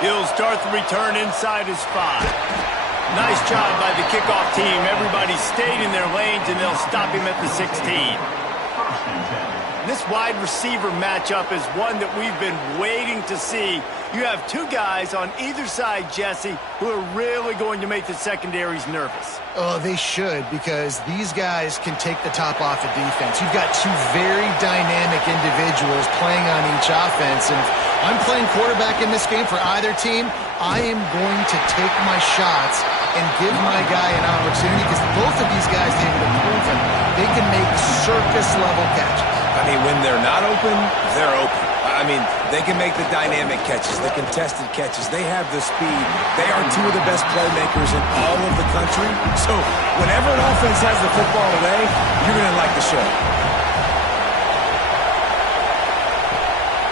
He'll start the return inside his 5. Nice job by the kickoff team. Everybody stayed in their lanes, and they'll stop him at the 16. This wide receiver matchup is one that we've been waiting to see. You have two guys on either side, Jesse, who are really going to make the secondaries nervous. Oh, they should, because these guys can take the top off of defense. You've got two very dynamic individuals playing on each offense, and if I'm playing quarterback in this game for either team, I am going to take my shots and give my guy an opportunity, because both of these guys, David, have proven they can make circus-level catches. I mean, when they're not open, they're open. I mean, they can make the dynamic catches, the contested catches. They have the speed. They are two of the best playmakers in all of the country. So whenever an offense has the football today, you're going to like the show.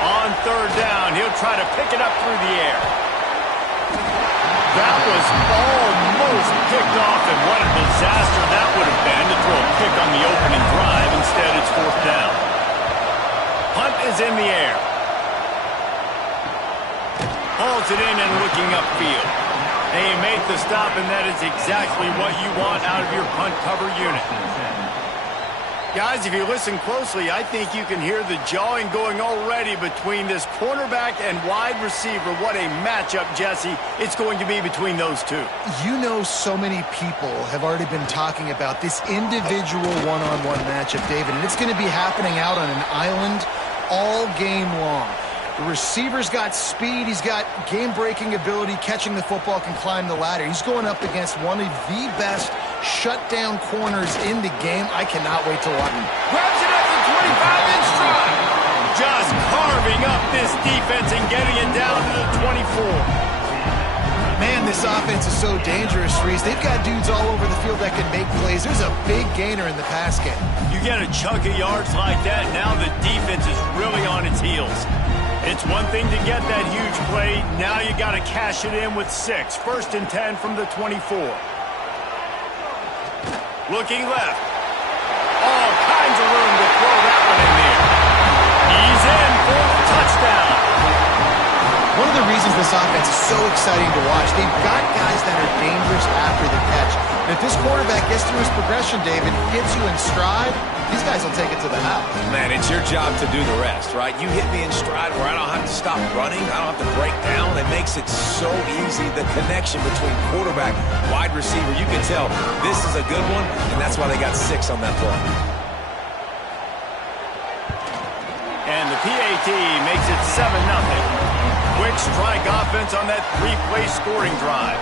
On third down, he'll try to pick it up through the air. That was almost picked off, and what a disaster that would have been to throw a pick on the opening drive. Instead, it's fourth down. Hunt is in the air. Hauls it in and looking upfield. They make the stop, and that is exactly what you want out of your punt cover unit. Guys, if you listen closely, I think you can hear the jawing going already between this cornerback and wide receiver. What a matchup, Jesse, it's going to be between those two. You know, so many people have already been talking about this individual one-on-one matchup, David, and it's going to be happening out on an island all game long. The receiver's got speed. He's got game-breaking ability. Catching the football, can climb the ladder. He's going up against one of the best shutdown corners in the game. I cannot wait to watch him. Grabs it at the 25-inch stride. Just carving up this defense and getting it down to the 24. Man, this offense is so dangerous, Reese. They've got dudes all over the field that can make plays. There's a big gainer in the pass game. You get a chunk of yards like that, now the defense is really on its heels. It's one thing to get that huge play. Now you got to cash it in with 6. First and 10 from the 24. Looking left. All kinds of room to throw that one in there. He's in for the touchdown. One of the reasons this offense is so exciting to watch, they've got guys that are dangerous after the catch. And if this quarterback gets through his progression, David, gets you in stride, these guys will take it to the house. Man, it's your job to do the rest, right? You hit me in stride where I don't have to stop running. I don't have to break down. It makes it so easy. The connection between quarterback, wide receiver, you can tell this is a good one, and that's why they got 6 on that play. And the PAT makes it 7-0. Quick strike offense on that 3-play scoring drive.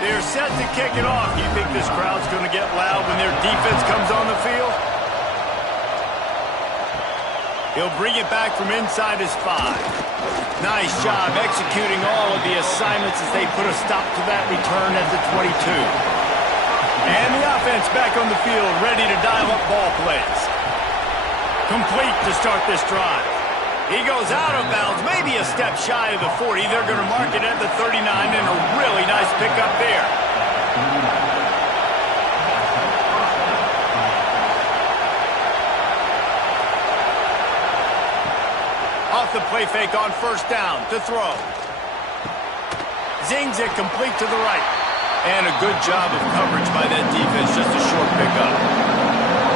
They're set to kick it off. Do you think this crowd's going to get loud when their defense comes on the field? He'll bring it back from inside his 5. Nice job executing all of the assignments as they put a stop to that return at the 22. And the offense back on the field, ready to dial up ball plays. Complete to start this drive. He goes out of bounds, maybe a step shy of the 40. They're going to mark it at the 39, and a really nice pickup there. Off the play fake on first down to throw. Zings it complete to the right. And a good job of coverage by that defense, just a short pickup.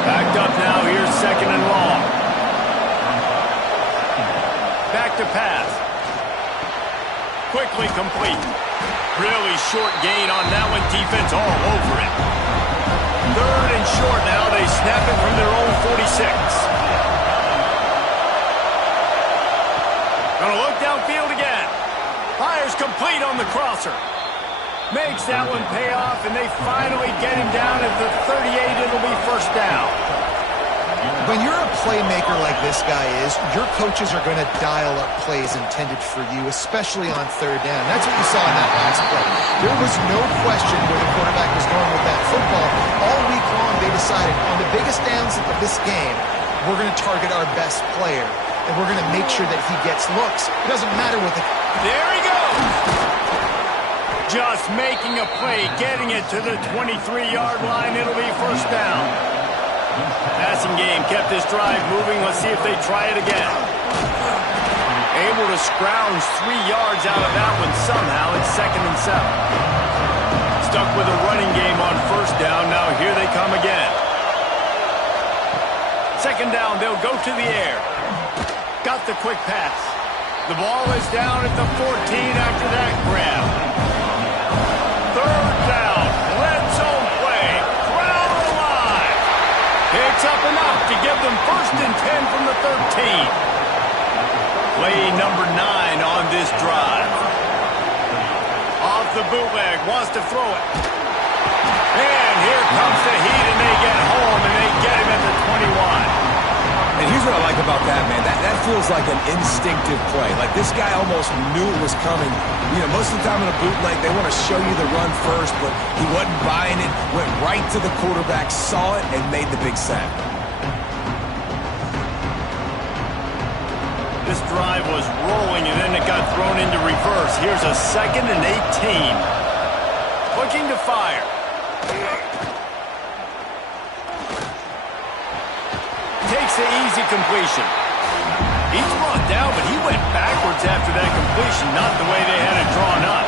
Backed up now, here's second and long. Back to pass. Quickly complete. Really short gain on that one. Defense all over it. Third and short now. They snap it from their own 46. Gonna look downfield again. Fires complete on the crosser. Makes that one pay off, and they finally get him down at the 38. It'll be first down. When you're a playmaker like this guy is, your coaches are going to dial up plays intended for you, especially on third down. That's what you saw in that last play. There was no question where the quarterback was going with that football. All week long, they decided on the biggest downs of this game, we're going to target our best player, and we're going to make sure that he gets looks. It doesn't matter what the... There he goes! Just making a play, getting it to the 23-yard line. It'll be first down. Passing game kept this drive moving. Let's see if they try it again. Able to scrounge 3 yards out of that one somehow. It's 2nd and 7. Stuck with a running game on 1st down. Now here they come again. 2nd down, they'll go to the air. Got the quick pass. The ball is down at the 14 after that grab. 3rd down, red zone play. Crowd alive. Picks up enough to give them 1st and 10 from the 13. Play number 9 on this drive. Off the bootleg, wants to throw it. And here comes the heat, and they get home, and they get him at the 21. And here's what I like about that, man. That feels like an instinctive play. Like this guy almost knew it was coming. You know, most of the time in a bootleg, they want to show you the run first, but he wasn't buying it. Went right to the quarterback, saw it, and made the big sack. This drive was rolling, and then it got thrown into reverse. Here's a 2nd and 18. Looking to fire. Takes the easy completion. He's brought down, but he went backwards after that completion, not the way they had it drawn up.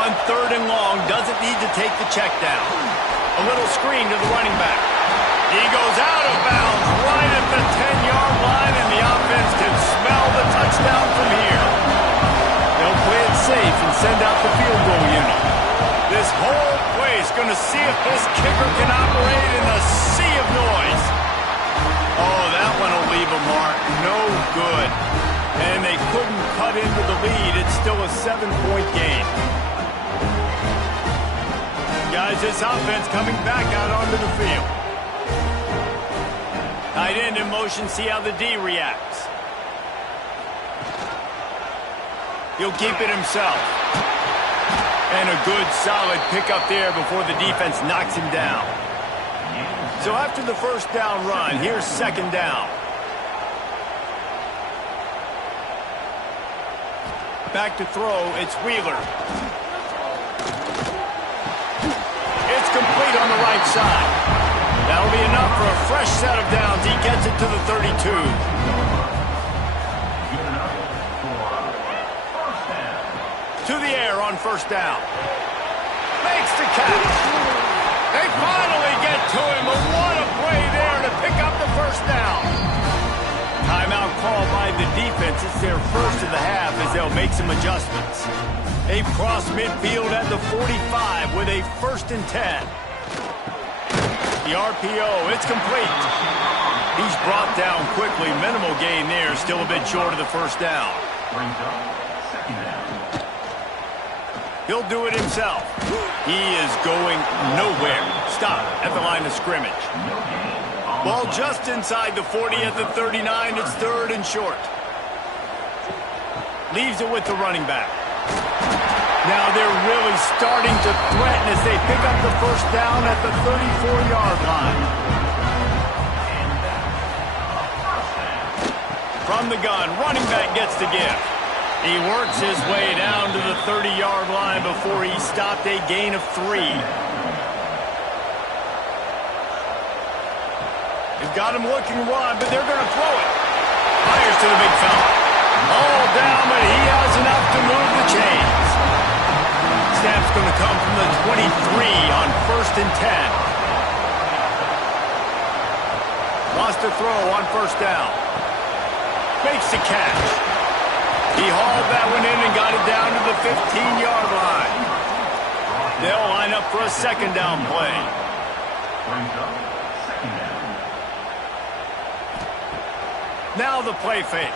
On 3rd and long, doesn't need to take the check down. A little screen to the running back. He goes out of bounds right at the 10-yard line, and the offense can smell the touchdown from here. They'll play it safe and send out the field goal unit. This whole place going to see if this kicker can operate in a sea of noise. Oh, that one will leave a mark. No good. And they couldn't cut into the lead. It's still a 7-point game. Guys, this offense coming back out onto the field. Tight end in motion, see how the D reacts. He'll keep it himself. And a good, solid pickup there before the defense knocks him down. So after the 1st down run, here's 2nd down. Back to throw, it's Wheeler. It's complete on the right side. That'll be enough for a fresh set of downs. He gets it to the 32. To the air on 1st down. Makes the catch. They finally get to him, but what a play there to pick up the 1st down. Timeout call by the defense. It's their 1st of the half as they'll make some adjustments. They've crossed midfield at the 45 with a 1st and 10. The RPO, it's complete. He's brought down quickly. Minimal gain there. Still a bit short of the 1st down. He'll do it himself. He is going nowhere. Stop at the line of scrimmage. Ball just inside the 40 at the 39. It's 3rd and short. Leaves it with the running back. Now they're really starting to threaten as they pick up the 1st down at the 34-yard line. From the gun, running back gets the gift. He works his way down to the 30-yard line before he stopped a gain of 3. They've got him looking wide, but they're going to throw it. Fires to the big fella. All down, but he has enough to move the chains. Snap's going to come from the 23 on 1st and 10. Wants to throw on 1st down. Makes the catch. He hauled that one in and got it down to the 15-yard line. They'll line up for a 2nd down play. Now the play fake.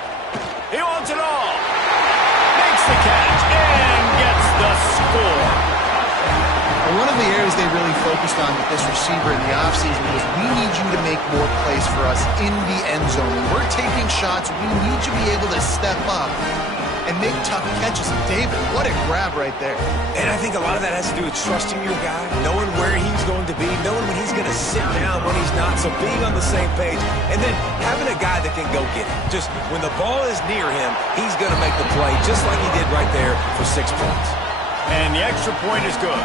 He wants it all. Makes the catch and gets the score. One of the areas they really focused on with this receiver in the offseason was we need you to make more plays for us in the end zone. When we're taking shots, we need you to be able to step up and make tough catches. And David, what a grab right there. And I think a lot of that has to do with trusting your guy, knowing where he's going to be, knowing when he's going to sit down, when he's not, so being on the same page, and then having a guy that can go get it. Just when the ball is near him, he's going to make the play, just like he did right there for 6 points. And the extra point is good.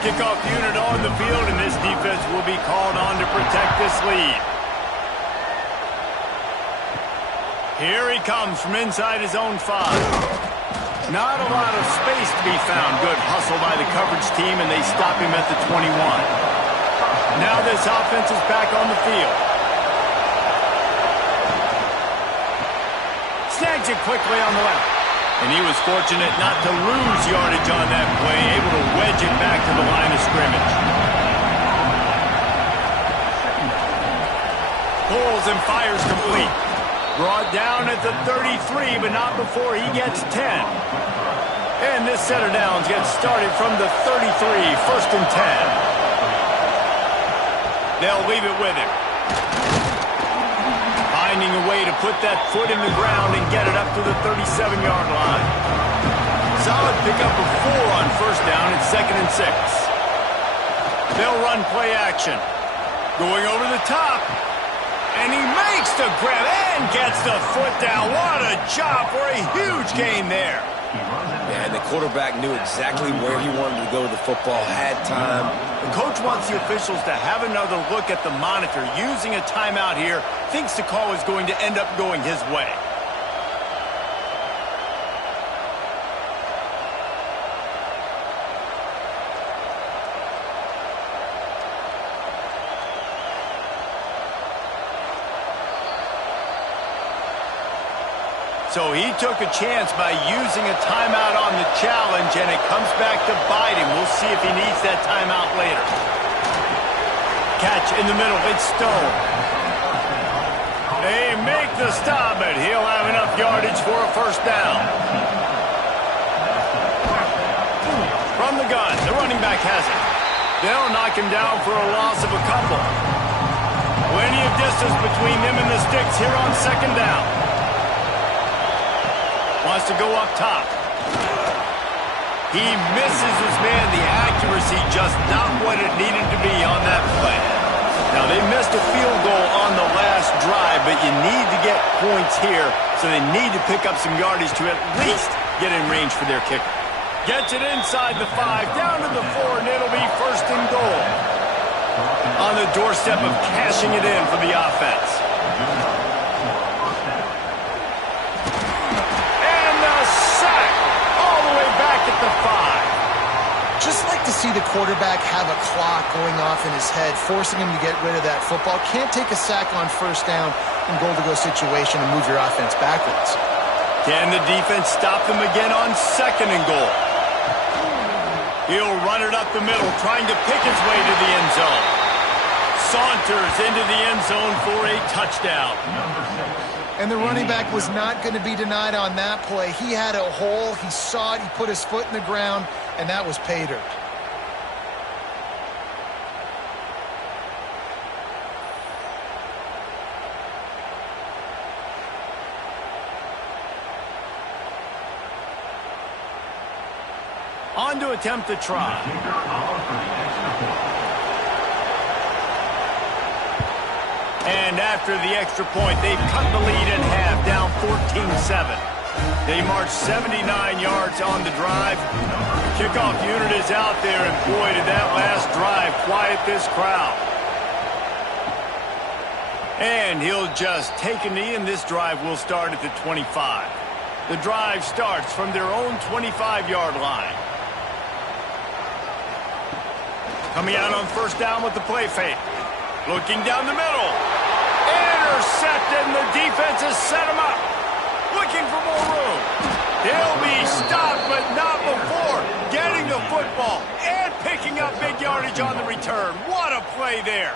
Kickoff unit on the field, and this defense will be called on to protect this lead. Here he comes from inside his own 5. Not a lot of space to be found. Good hustle by the coverage team, and they stop him at the 21. Now this offense is back on the field. Snags it quickly on the left. And he was fortunate not to lose yardage on that play, able to wedge it back to the line of scrimmage. Pulls and fires complete. Brought down at the 33, but not before he gets 10. And this set of downs gets started from the 33, 1st and 10. They'll leave it with him. Finding a way to put that foot in the ground and get it up to the 37-yard line. Solid pickup of 4 on 1st down at 2nd and 6. They'll run play action. Going over the top. And he makes the grab and gets the foot down. What a job for a huge gain there. Yeah, and the quarterback knew exactly where he wanted to go with the football, had time. The coach wants the officials to have another look at the monitor. Using a timeout here, thinks the call is going to end up going his way. So he took a chance by using a timeout on the challenge, and it comes back to bite him. We'll see if he needs that timeout later. Catch in the middle. It's Stone. They make the stop, but he'll have enough yardage for a 1st down. From the gun, the running back has it. They'll knock him down for a loss of a couple. Plenty of distance between them and the sticks here on 2nd down. Wants to go up top. He misses his man. The accuracy just not what it needed to be on that play. Now, they missed a field goal on the last drive, but you need to get points here, so they need to pick up some yardage to at least get in range for their kicker. Gets it inside the 5, down to the 4, and it'll be 1st and goal. On the doorstep of cashing it in for the offense. At the 5. Just like to see the quarterback have a clock going off in his head, forcing him to get rid of that football. Can't take a sack on 1st down in goal-to-go situation and move your offense backwards. Can the defense stop them again on 2nd and goal? He'll run it up the middle, trying to pick his way to the end zone. Saunters into the end zone for a touchdown. And the running back was not going to be denied on that play. He had a hole. He saw it. He put his foot in the ground, and that was pay dirt. On to attempt the try. And after the extra point, they've cut the lead in half, down 14-7. They march 79 yards on the drive. The kickoff unit is out there, and boy, did that last drive quiet this crowd. And he'll just take a knee, and this drive will start at the 25. The drive starts from their own 25-yard line. Coming out on 1st down with the play fake. Looking down the middle. Intercepted, and the defense has set him up. Looking for more room. He'll be stopped, but not before getting the football and picking up big yardage on the return. What a play there.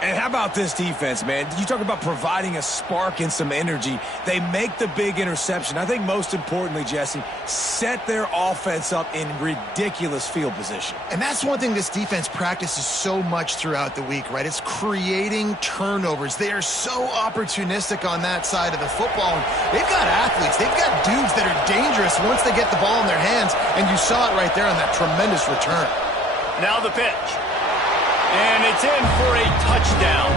And how about this defense, man? You talk about providing a spark and some energy. They make the big interception. I think most importantly, Jesse, set their offense up in ridiculous field position. And that's one thing this defense practices so much throughout the week, right? It's creating turnovers. They are so opportunistic on that side of the football. And they've got athletes. They've got dudes that are dangerous once they get the ball in their hands. And you saw it right there on that tremendous return. Now the pitch. And it's in for a touchdown.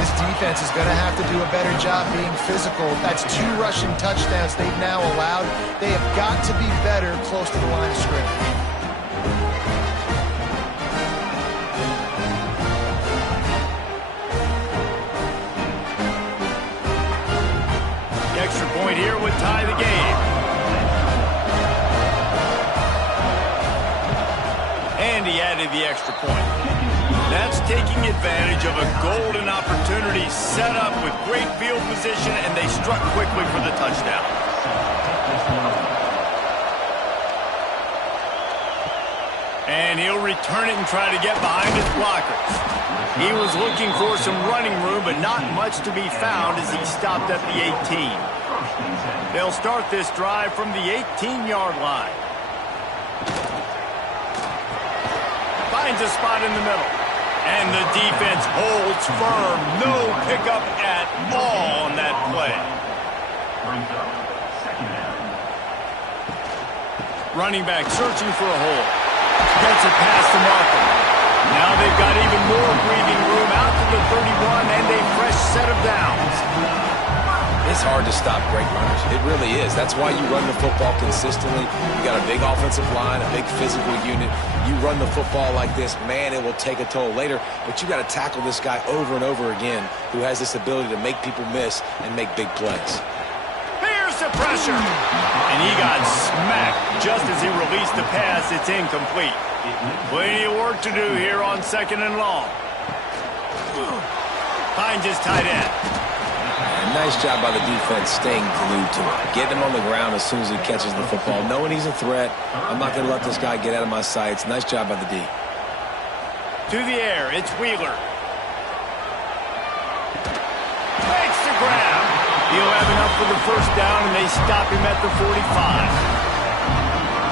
This defense is going to have to do a better job being physical. That's 2 rushing touchdowns they've now allowed. They have got to be better close to the line of scrimmage. point here would tie the game. And he added the extra point. That's taking advantage of a golden opportunity set up with great field position, and they struck quickly for the touchdown. And he'll return it and try to get behind his blockers. He was looking for some running room, but not much to be found as he stopped at the 18. They'll start this drive from the 18-yard line. Finds a spot in the middle. And the defense holds firm. No pickup at all on that play. Running back searching for a hole. Gets it past the marker. Now they've got even more breathing room out to the 31 and a fresh set of downs. It's hard to stop great runners. It really is. That's why you run the football consistently. You got a big offensive line, a big physical unit. You run the football like this, man, it will take a toll later. But you got to tackle this guy over and over again who has this ability to make people miss and make big plays. Here's the pressure. And he got smacked just as he released the pass. It's incomplete. Plenty of work to do here on 2nd and long. Finds his tight end. Nice job by the defense staying glued to him. Getting him on the ground as soon as he catches the football. Knowing he's a threat, I'm not going to let this guy get out of my sights. Nice job by the D. To the air, it's Wheeler. Makes the grab. He'll have enough for the first down, and they stop him at the 45.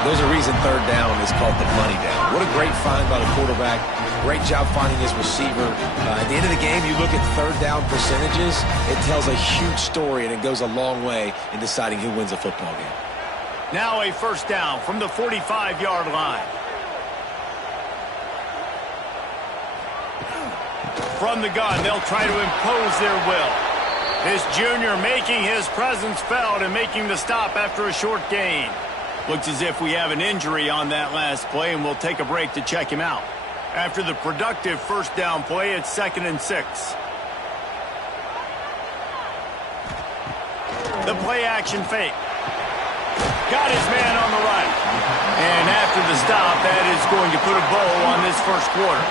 There's a reason 3rd down is called the money down. What a great find by the quarterback. Great job finding his receiver. At the end of the game, you look at 3rd down percentages. It tells a huge story, and it goes a long way in deciding who wins a football game. Now a first down from the 45-yard line. From the gun, they'll try to impose their will. This junior making his presence felt and making the stop after a short gain. Looks as if we have an injury on that last play, and we'll take a break to check him out. After the productive first down play, it's 2nd and 6. The play action fake. Got his man on the right. And after the stop, that is going to put a bow on this first quarter.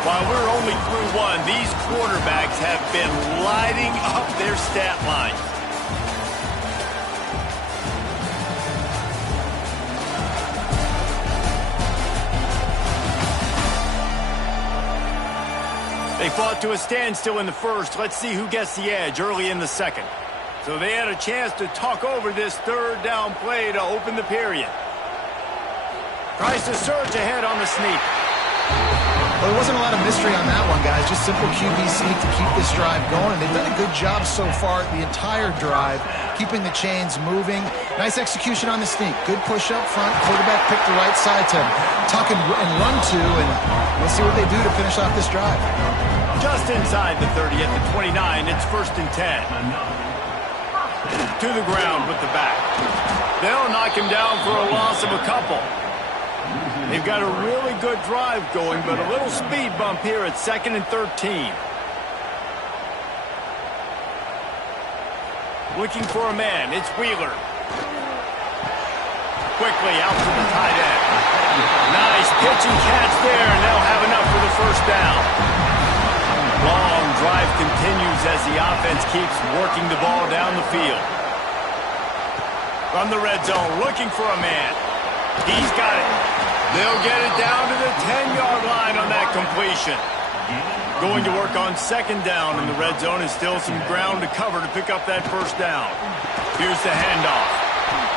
While we're only through one, these quarterbacks have been lighting up their stat line. They fought to a standstill in the first. Let's see who gets the edge early in the second. So they had a chance to talk over this 3rd down play to open the period. Tries to surge ahead on the sneak. Well, there wasn't a lot of mystery on that one, guys. Just simple QB sneak to keep this drive going. They've done a good job so far the entire drive, keeping the chains moving. Nice execution on the sneak. Good push up front. Quarterback picked the right side to tuck and run to, and we'll see what they do to finish off this drive. Just inside the 30 at the 29, it's 1st and 10. To the ground with the back. They'll knock him down for a loss of a couple. They've got a really good drive going, but a little speed bump here at 2nd and 13. Looking for a man, it's Wheeler. Quickly out to the tight end. Nice pitch and catch there, and they'll have enough for the first down. Long drive continues as the offense keeps working the ball down the field. From the red zone, looking for a man. He's got it. They'll get it down to the 10-yard line on that completion. Going to work on 2nd down in the red zone, and still some ground to cover to pick up that first down. Here's the handoff.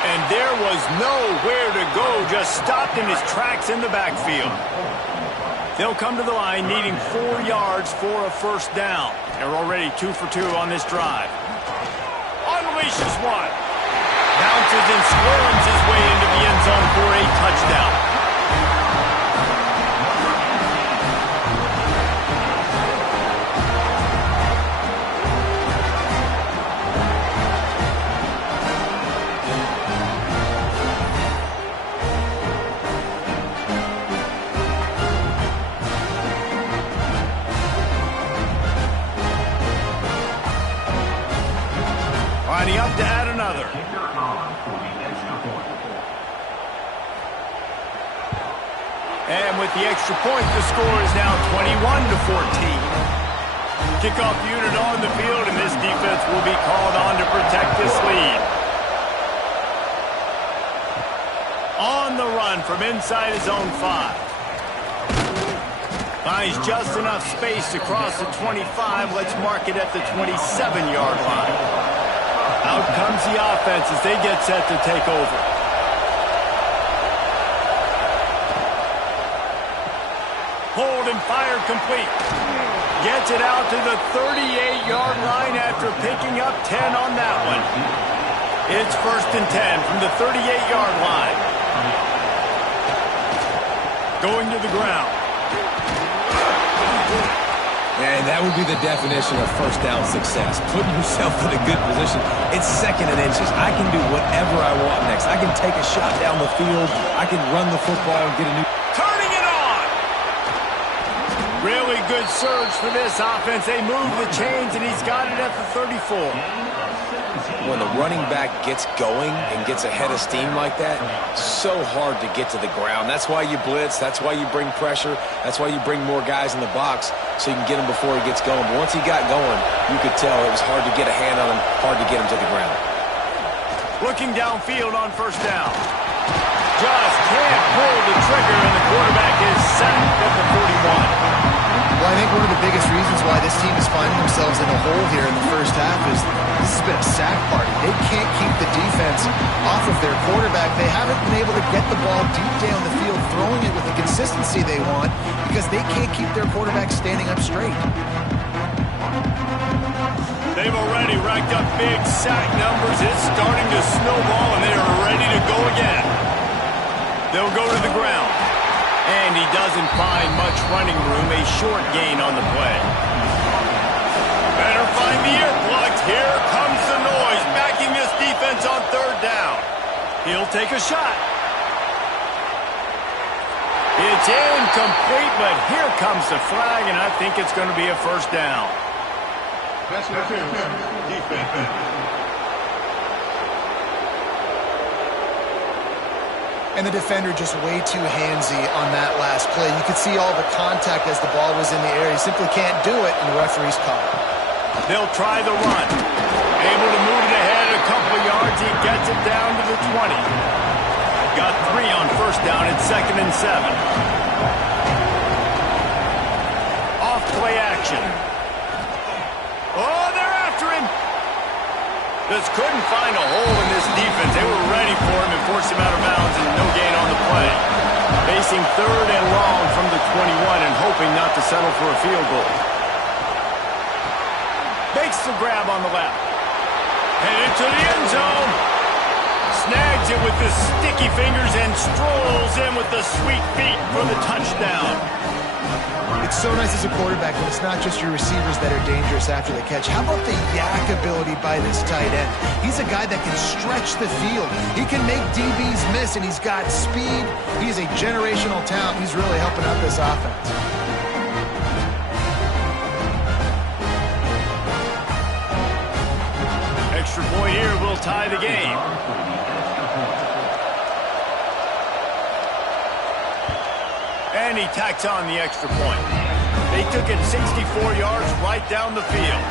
And there was nowhere to go, just stopped in his tracks in the backfield. They'll come to the line needing 4 yards for a first down. They're already 2 for 2 on this drive. Unleashes one. Bounces and squirms his way into the end zone for a touchdown. And with the extra point, the score is now 21-14. Kickoff unit on the field, and this defense will be called on to protect this lead. On the run from inside his own 5. Finds just enough space to cross the 25. Let's mark it at the 27-yard line. Out comes the offense as they get set to take over. Hold and fire complete. Gets it out to the 38-yard line after picking up 10 on that one. It's 1st and 10 from the 38-yard line. Going to the ground. And that would be the definition of first down success. Putting yourself in a good position. It's 2nd and inches. I can do whatever I want next. I can take a shot down the field. I can run the football and get a new... Turning it on! Really good surge for this offense. They move the chains, and he's got it at the 34. When the running back gets going and gets ahead of steam like that, so hard to get to the ground. That's why you blitz. That's why you bring pressure. That's why you bring more guys in the box so you can get him before he gets going. But once he got going, you could tell it was hard to get a hand on him, hard to get him to the ground. Looking downfield on 1st down. Just can't pull the trigger, and the quarterback is sacked at the 41. Well, I think one of the biggest reasons why this team is finding themselves in a hole here in the first half is this has been a sack party. They can't keep the defense off of their quarterback. They haven't been able to get the ball deep down the field, throwing it with the consistency they want because they can't keep their quarterback standing up straight. They've already racked up big sack numbers. It's starting to snowball, and they are ready to go again. They'll go to the ground. And he doesn't find much running room, a short gain on the play. Better find the earplugs. Here comes the noise, backing this defense on 3rd down. He'll take a shot. It's incomplete, but here comes the flag, and I think it's going to be a 1st down. Defense. And the defender just way too handsy on that last play. You could see all the contact as the ball was in the air. He simply can't do it, and the referee's caught it. They'll try the run. Able to move it ahead a couple of yards. He gets it down to the 20. Got 3 on 1st down. It's 2nd and 7. Off play action. Oh, they're after him. Just couldn't find a hole in this defense. They were ready for him and forced him out of bounds, and no gain on the play. Facing 3rd and long from the 21 and hoping not to settle for a field goal. Makes the grab on the left. Headed to the end zone. Snags it with the sticky fingers and strolls in with the sweet feet for the touchdown. It's so nice as a quarterback when it's not just your receivers that are dangerous after the catch. How about the yak ability by this tight end? He's a guy that can stretch the field. He can make DBs miss, and he's got speed. He's a generational talent. He's really helping out this offense. Extra point here will tie the game. And he tacks on the extra point. They took it 64 yards right down the field.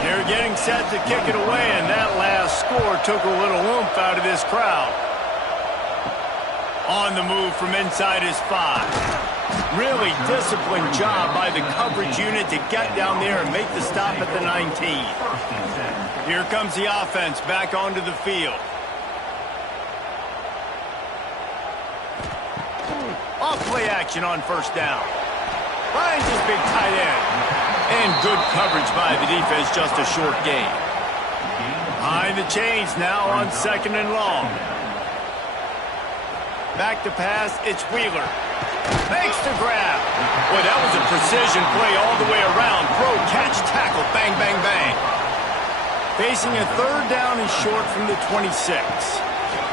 They're getting set to kick it away, and that last score took a little oomph out of this crowd. On the move from inside his 5. Really disciplined job by the coverage unit to get down there and make the stop at the 19. Here comes the offense back onto the field. Off play action on 1st down. Finds his big tight end. And good coverage by the defense, just a short gain. Behind the chains now on 2nd and long. Back to pass, it's Wheeler. Makes the grab. Boy, that was a precision play all the way around. Throw, catch, tackle, bang, bang, bang. Facing a 3rd down and short from the 26.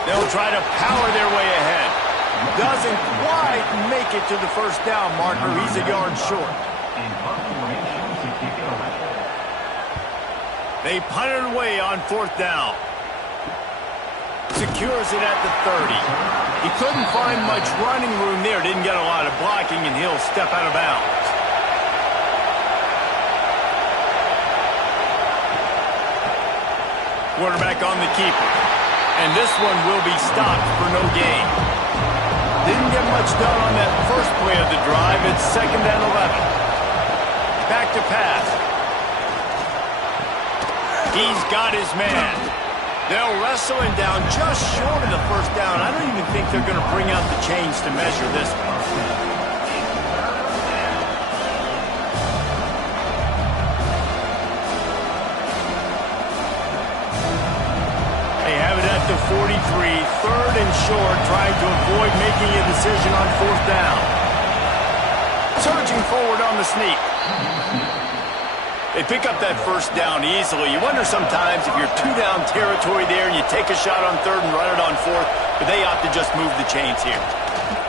They'll try to power their way ahead. Doesn't quite make it to the 1st down marker. He's a yard short. They punt it away on 4th down. Secures it at the 30. He couldn't find much running room there. Didn't get a lot of blocking, and he'll step out of bounds. Quarterback on the keeper. And this one will be stopped for no gain. Didn't get much done on that first play of the drive. It's 2nd and 11. Back to pass. He's got his man. They'll wrestle him down just short of the first down. I don't even think they're going to bring out the chains to measure this one. They have it at the 43, 3rd and short, trying to avoid making a decision on 4th down. Surging forward on the sneak. They pick up that first down easily. You wonder sometimes if you're 2-down territory there and you take a shot on 3rd and run it on 4th, but they opt to just move the chains here.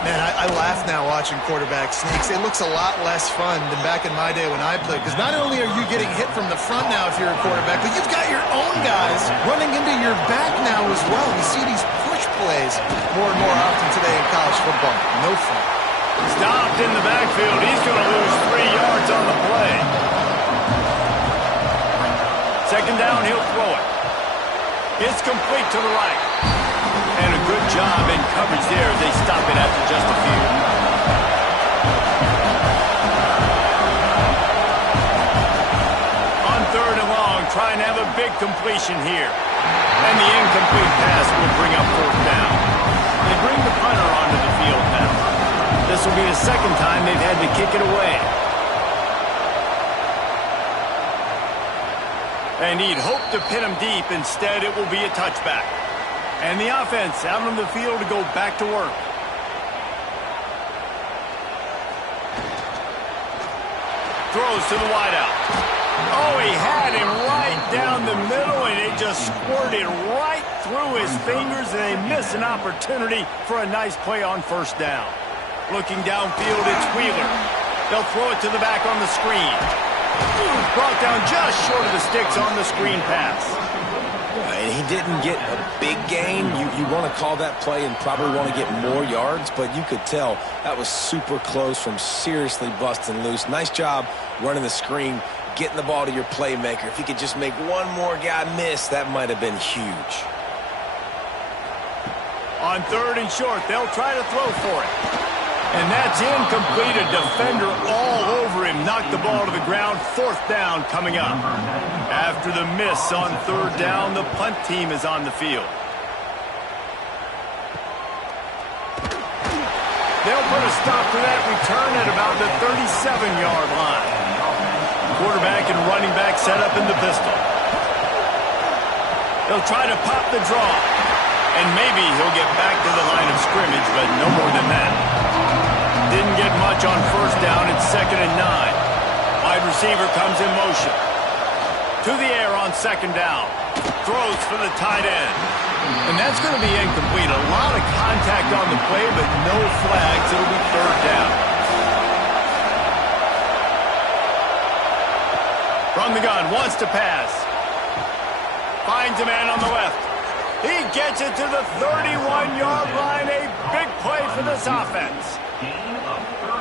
Man, I laugh now watching quarterback sneaks. It looks a lot less fun than back in my day when I played, because not only are you getting hit from the front now if you're a quarterback, but you've got your own guys running into your back now as well. We see these push plays more and more often today in college football. No fun. Stopped in the backfield. He's going to lose 3 yards on the play. 2nd down, he'll throw it. It's complete to the right. And a good job in coverage there as they stop it after just a few. On 3rd and long, trying to have a big completion here. And the incomplete pass will bring up 4th down. They bring the punter onto the field now. This will be the 2nd time they've had to kick it away. And he'd hoped to pin him deep. Instead, it will be a touchback. And the offense out on the field to go back to work. Throws to the wideout. Oh, he had him right down the middle, and it just squirted right through his fingers, and they miss an opportunity for a nice play on 1st down. Looking downfield, it's Wheeler. They'll throw it to the back on the screen. Brought down just short of the sticks on the screen pass. And he didn't get a big gain. You want to call that play and probably want to get more yards, but you could tell that was super close from seriously busting loose. Nice job running the screen, getting the ball to your playmaker. If he could just make one more guy miss, that might have been huge. On 3rd and short, they'll try to throw for it. And that's incomplete. A defender all over him. Knocked the ball to the ground. 4th down coming up. After the miss on 3rd down, the punt team is on the field. They'll put a stop to that return at about the 37-yard line. Quarterback and running back set up in the pistol. They'll try to pop the draw. And maybe he'll get back to the line of scrimmage, but no more than that. Didn't get much on 1st down. It's 2nd and 9. Wide receiver comes in motion. To the air on 2nd down. Throws for the tight end. And that's going to be incomplete. A lot of contact on the play, but no flags. It'll be 3rd down. From the gun, wants to pass. Finds a man on the left. He gets it to the 31-yard line. A big play for this offense.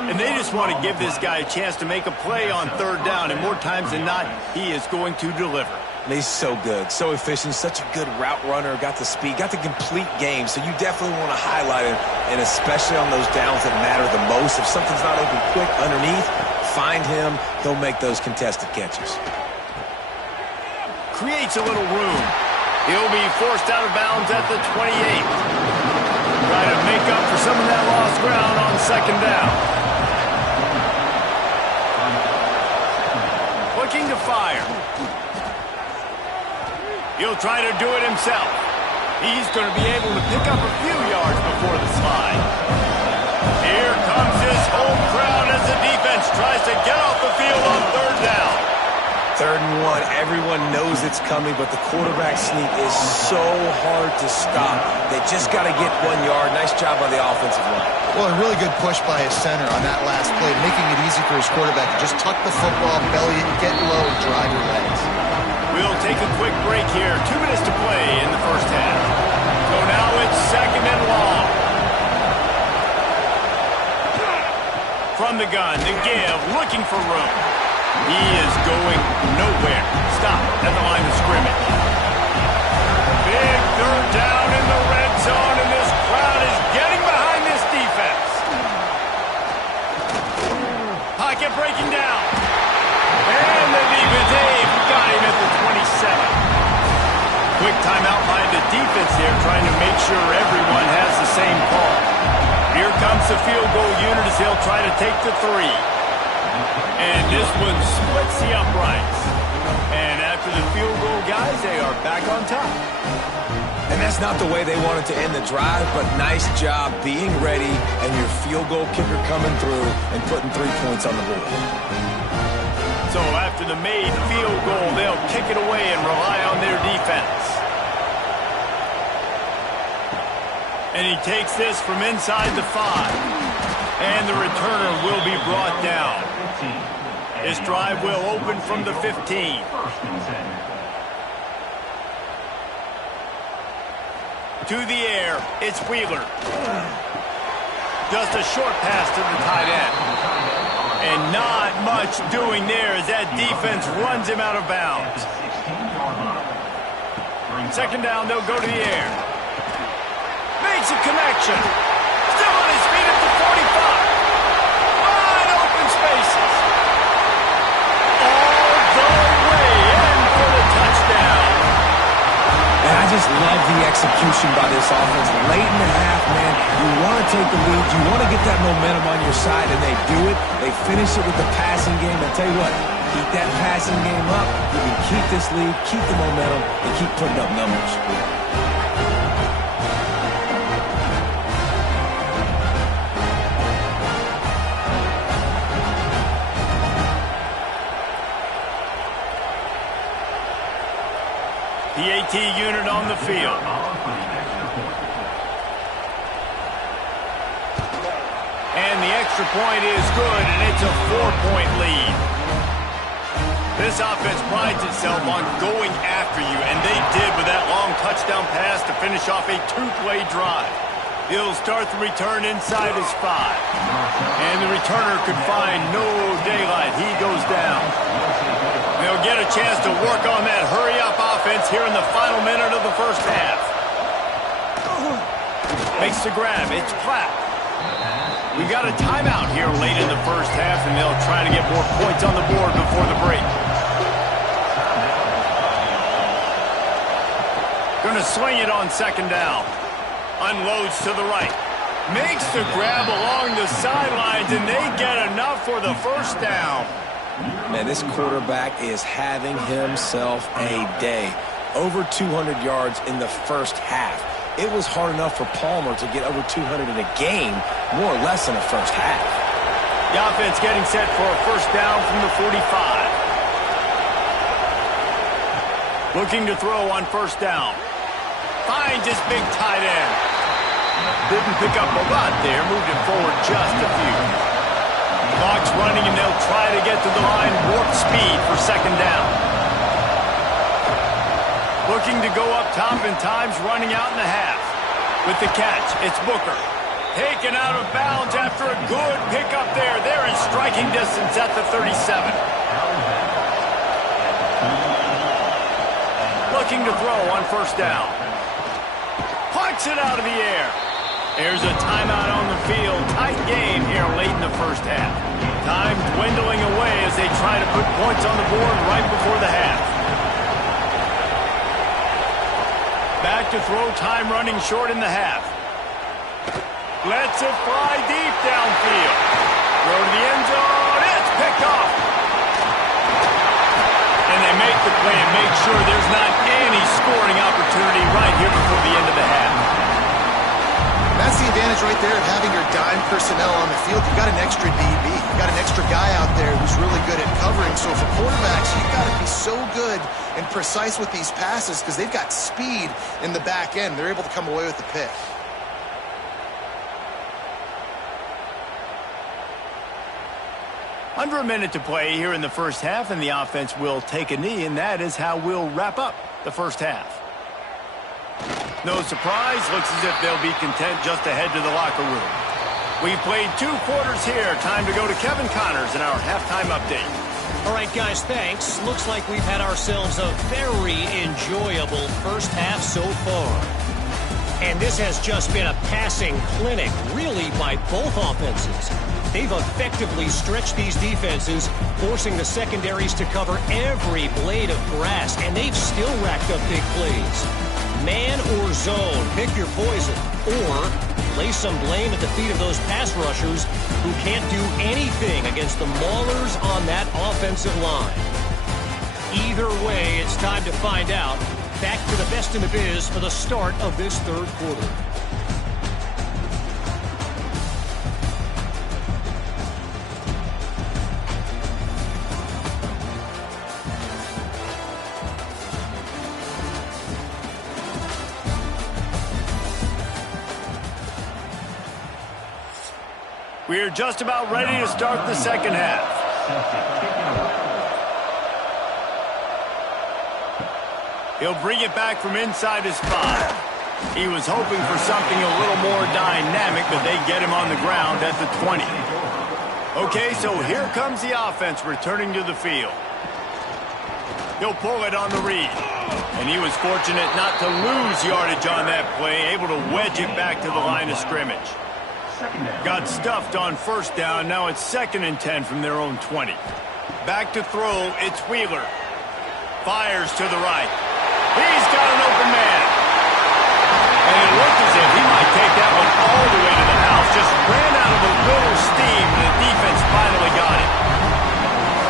And they just want to give this guy a chance to make a play on 3rd down. And more times than not, he is going to deliver. He's so good, so efficient, such a good route runner, got the speed, got the complete game. So you definitely want to highlight him, and especially on those downs that matter the most. If something's not open quick underneath, find him. He'll make those contested catches. Creates a little room. He'll be forced out of bounds at the 28. Try to make up for some of that lost ground on 2nd down. Looking to fire. He'll try to do it himself. He's going to be able to pick up a few yards before the slide. Here comes his home crowd as the defense tries to get off the field on 3rd down. 3rd and 1, everyone knows it's coming, but the quarterback sneak is so hard to stop. They just got to get 1 yard. Nice job by the offensive line. Well, a really good push by his center on that last play, making it easy for his quarterback to just tuck the football, belly it, get low, drive your legs. We'll take a quick break here. 2 minutes to play in the 1st half. So now it's 2nd and long. From the gun, the give, looking for room. He is going nowhere. Stop at the line of scrimmage. Big 3rd down in the red zone, and this crowd is getting behind this defense. Pocket breaking down. And the defense, they've got him at the 27. Quick timeout by the defense here, trying to make sure everyone has the same call. Here comes the field goal unit as they'll try to take the 3. And this one splits the uprights. And after the field goal, guys, they are back on top. And that's not the way they wanted to end the drive, but nice job being ready and your field goal kicker coming through and putting 3 points on the board. So after the made field goal, they'll kick it away and rely on their defense. And he takes this from inside the 5. And the returner will be brought down. This drive will open from the 15. To the air, it's Wheeler. Just a short pass to the tight end. And not much doing there as that defense runs him out of bounds. 2nd down, they'll go to the air. Makes a connection. Still on his feet at the 45. Wide open spaces. All the way in for the touchdown. And I just love the execution by this offense. Late in the half, man, you want to take the lead. You want to get that momentum on your side, and they do it. They finish it with the passing game. I tell you what, keep that passing game up. You can keep this lead, keep the momentum, and keep putting up numbers. The AT unit on the field. And the extra point is good, and it's a 4-point lead. This offense prides itself on going after you, and they did with that long touchdown pass to finish off a 2-play drive. He'll start the return inside his 5. And the returner could find no daylight. He goes down. They'll get a chance to work on that hurry-up offense here in the final minute of the first half. Makes the grab. It's Platt. We got a timeout here late in the first half, and they'll try to get more points on the board before the break. Going to swing it on 2nd down. Unloads to the right. Makes the grab along the sidelines, and they get enough for the 1st down. Man, this quarterback is having himself a day. Over 200 yards in the first half. It was hard enough for Palmer to get over 200 in a game, more or less in the first half. The offense getting set for a 1st down from the 45. Looking to throw on 1st down. Finds his big tight end. Didn't pick up a lot there, moved it forward just a few. Clock's running, and they'll try to get to the line, warp speed for 2nd down. Looking to go up top, and time's running out in the half. With the catch, it's Booker. Taken out of bounds after a good pickup there. They're in striking distance at the 37. Looking to throw on 1st down. Punts it out of the air. There's a timeout on the field. Tight game here late in the first half. Time dwindling away as they try to put points on the board right before the half. Back to throw, time running short in the half. Lets it fly deep downfield. Throw to the end zone. It's picked off. And they make the play and make sure there's not any scoring opportunity right here before the end of the half. That's the advantage right there of having your dime personnel on the field. You've got an extra DB. You've got an extra guy out there who's really good at covering. So for quarterbacks, you've got to be so good and precise with these passes because they've got speed in the back end. They're able to come away with the pick. Under a minute to play here in the first half, and the offense will take a knee, and that is how we'll wrap up the first half. No surprise, looks as if they'll be content just to head to the locker room. We've played 2 quarters here. Time to go to Kevin Connors in our halftime update. All right, guys, thanks. Looks like we've had ourselves a very enjoyable first half so far. And this has just been a passing clinic, really, by both offenses. They've effectively stretched these defenses, forcing the secondaries to cover every blade of grass, and they've still racked up big plays. Man or zone, pick your poison, or lay some blame at the feet of those pass rushers who can't do anything against the maulers on that offensive line. Either way, it's time to find out. Back to the best in the biz for the start of this third quarter. We're just about ready to start the second half. He'll bring it back from inside his 5. He was hoping for something a little more dynamic, but they get him on the ground at the 20. Okay, so here comes the offense returning to the field. He'll pull it on the read. And he was fortunate not to lose yardage on that play, able to wedge it back to the line of scrimmage. Got stuffed on first down. Now it's 2nd and 10 from their own 20. Back to throw. It's Wheeler. Fires to the right. He's got an open man. And it looked as if he might take that one all the way to the house. Just ran out of a little steam, and the defense finally got it.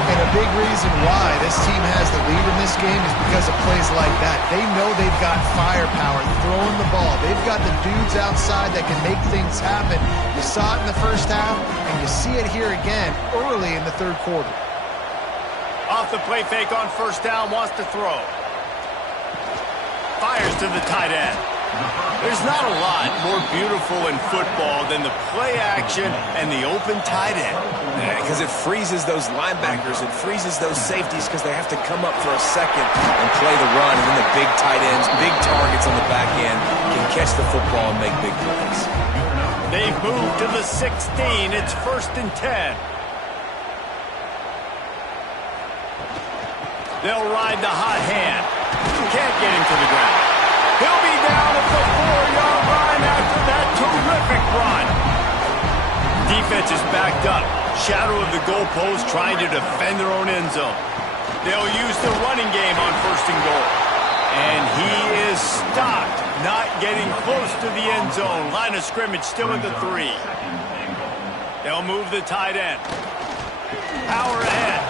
And a big reason why this team has the lead in this game is because of plays like that. They know they've got firepower throwing the ball. They've got the dudes outside that can make things happen. You saw it in the first half, and you see it here again early in the third quarter. Off the play fake on first down, wants to throw. Fires to the tight end. There's not a lot more beautiful in football than the play action and the open tight end. Because it freezes those linebackers. It freezes those safeties because they have to come up for a second and play the run. And then the big tight ends, big targets on the back end can catch the football and make big plays. They've moved to the 16. It's 1st and 10. They'll ride the hot hand. Can't get him to the ground. He'll be down at the 4-yard line after that terrific run. Defense is backed up. Shadow of the goalpost trying to defend their own end zone. They'll use the running game on 1st and goal. And he is stopped, not getting close to the end zone. Line of scrimmage still at the 3. They'll move the tight end. Power ahead.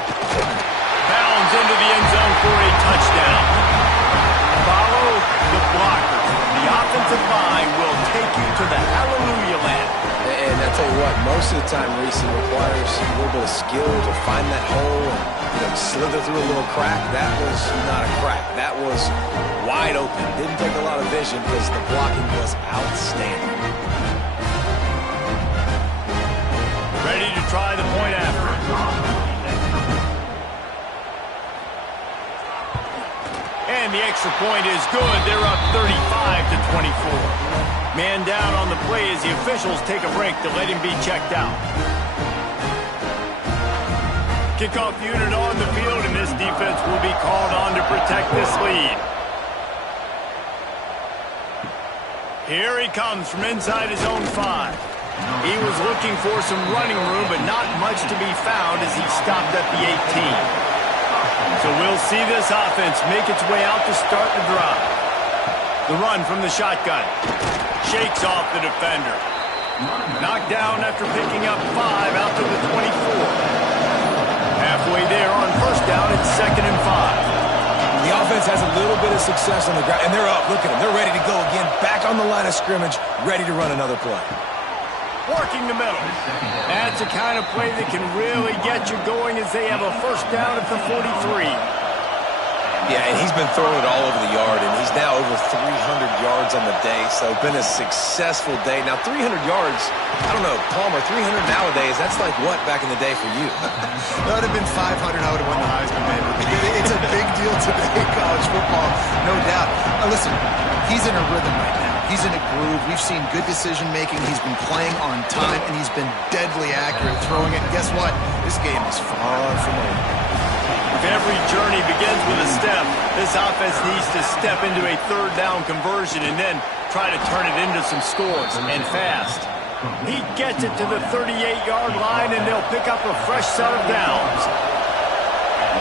Bounds into the end zone for a touchdown. Follow the blockers. The offensive line will take you to the hallelujah land. And I tell you what, most of the time, Reese, it requires a little bit of skill to find that hole and slither through a little crack. That was not a crack. That was wide open. Didn't take a lot of vision because the blocking was outstanding. Ready to try the point after. And the extra point is good. They're up 35-24. Man down on the play as the officials take a break to let him be checked out. Kickoff unit on the field, and this defense will be called on to protect this lead. Here he comes from inside his own 5. He was looking for some running room, but not much to be found as he stopped at the 18. So we'll see this offense make its way out to start the drive. The run from the shotgun. Shakes off the defender. Knocked down after picking up 5 out to the 24. Halfway there on first down, it's 2nd and 5. The offense has a little bit of success on the ground, and they're up. Look at them. They're ready to go again. Back on the line of scrimmage, ready to run another play. Working the middle. That's the kind of play that can really get you going as they have a first down at the 43. Yeah, and he's been throwing it all over the yard, and he's now over 300 yards on the day, so been a successful day. Now, 300 yards, I don't know, Palmer, 300 nowadays, that's like what back in the day for you? That would have been 500. I would have won the Heisman, baby. It's a big deal today in college football, no doubt. Now, listen, he's in a rhythm right now. He's in a groove. We've seen good decision-making. He's been playing on time, and he's been deadly accurate throwing it. And guess what? This game is far from over. If every journey begins with a step, this offense needs to step into a third down conversion and then try to turn it into some scores, and fast. He gets it to the 38-yard line, and they'll pick up a fresh set of downs.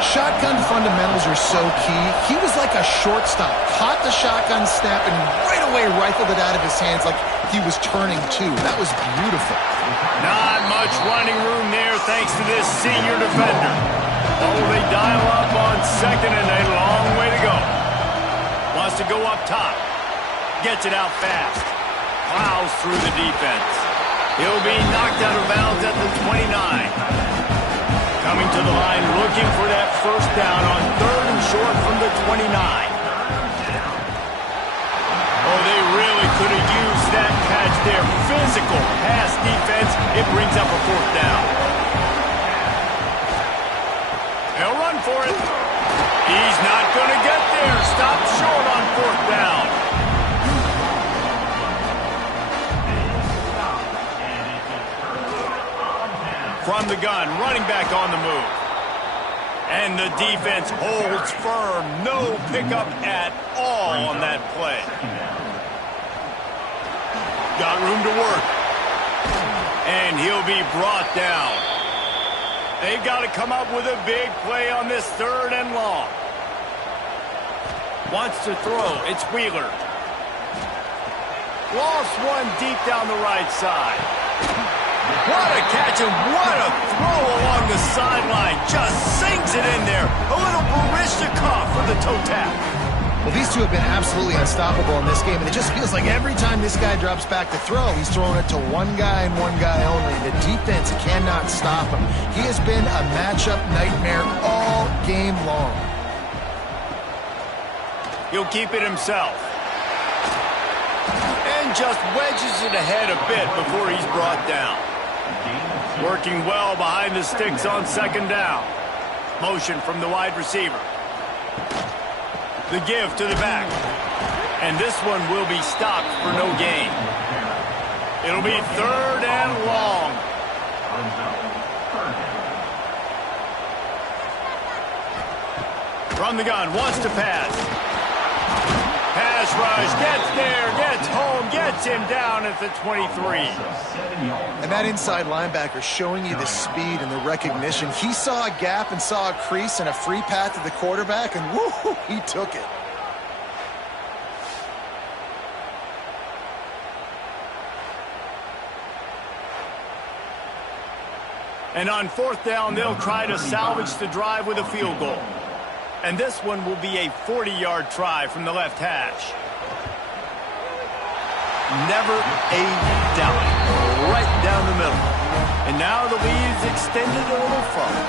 Shotgun fundamentals are so key. He was like a shortstop. Caught the shotgun snap and right away rifled it out of his hands like he was turning two. That was beautiful. Not much running room there thanks to this senior defender. Oh, they dial up on second and a long way to go. Wants to go up top. Gets it out fast. Plows through the defense. He'll be knocked out of bounds at the 29. Coming to the line, looking for that first down on third and short from the 29. Oh, they really could have used that catch there. Physical pass defense. It brings up a fourth down. They'll run for it. He's not going to get there. Stop short on fourth down. From the gun, running back on the move. And the defense holds firm. No pickup at all on that play. Got room to work. And he'll be brought down. They've got to come up with a big play on this third and long. Wants to throw. It's Wheeler. Lost one deep down the right side. What a catch and what a throw along the sideline. Just sinks it in there. A little Barishnikov for the toe tap. Well, these two have been absolutely unstoppable in this game, and it just feels like every time this guy drops back to throw, he's throwing it to one guy and one guy only. The defense cannot stop him. He has been a matchup nightmare all game long. He'll keep it himself. And just wedges it ahead a bit before he's brought down. Working well behind the sticks on second down. Motion from the wide receiver. The give to the back. And this one will be stopped for no gain. It'll be third and long. From the gun, wants to pass. Pass rush, gets there, gets home, gets him down at the 23. And that inside linebacker showing you the speed and the recognition. He saw a gap and saw a crease and a free path to the quarterback, and woo, he took it. And on fourth down, they'll try to salvage the drive with a field goal. And this one will be a 40-yard try from the left hash. Never a doubt. Right down the middle. And now the lead's extended a little further.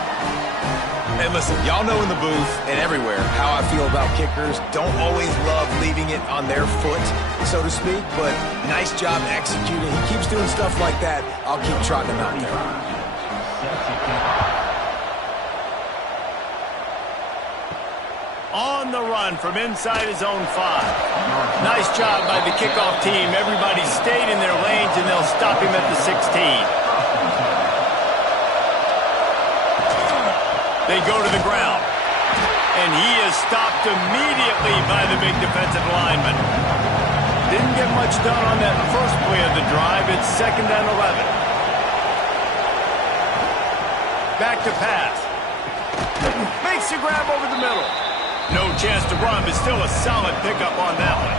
Hey, listen, y'all know in the booth and everywhere how I feel about kickers. Don't always love leaving it on their foot, so to speak, but nice job executing. He keeps doing stuff like that. I'll keep trotting him out there. On the run from inside his own 5. Nice job by the kickoff team. Everybody stayed in their lanes, and they'll stop him at the 16. They go to the ground. And he is stopped immediately by the big defensive lineman. Didn't get much done on that first play of the drive. It's second and 11. Back to pass. Makes a grab over the middle. No chance to run, but still a solid pickup on that one.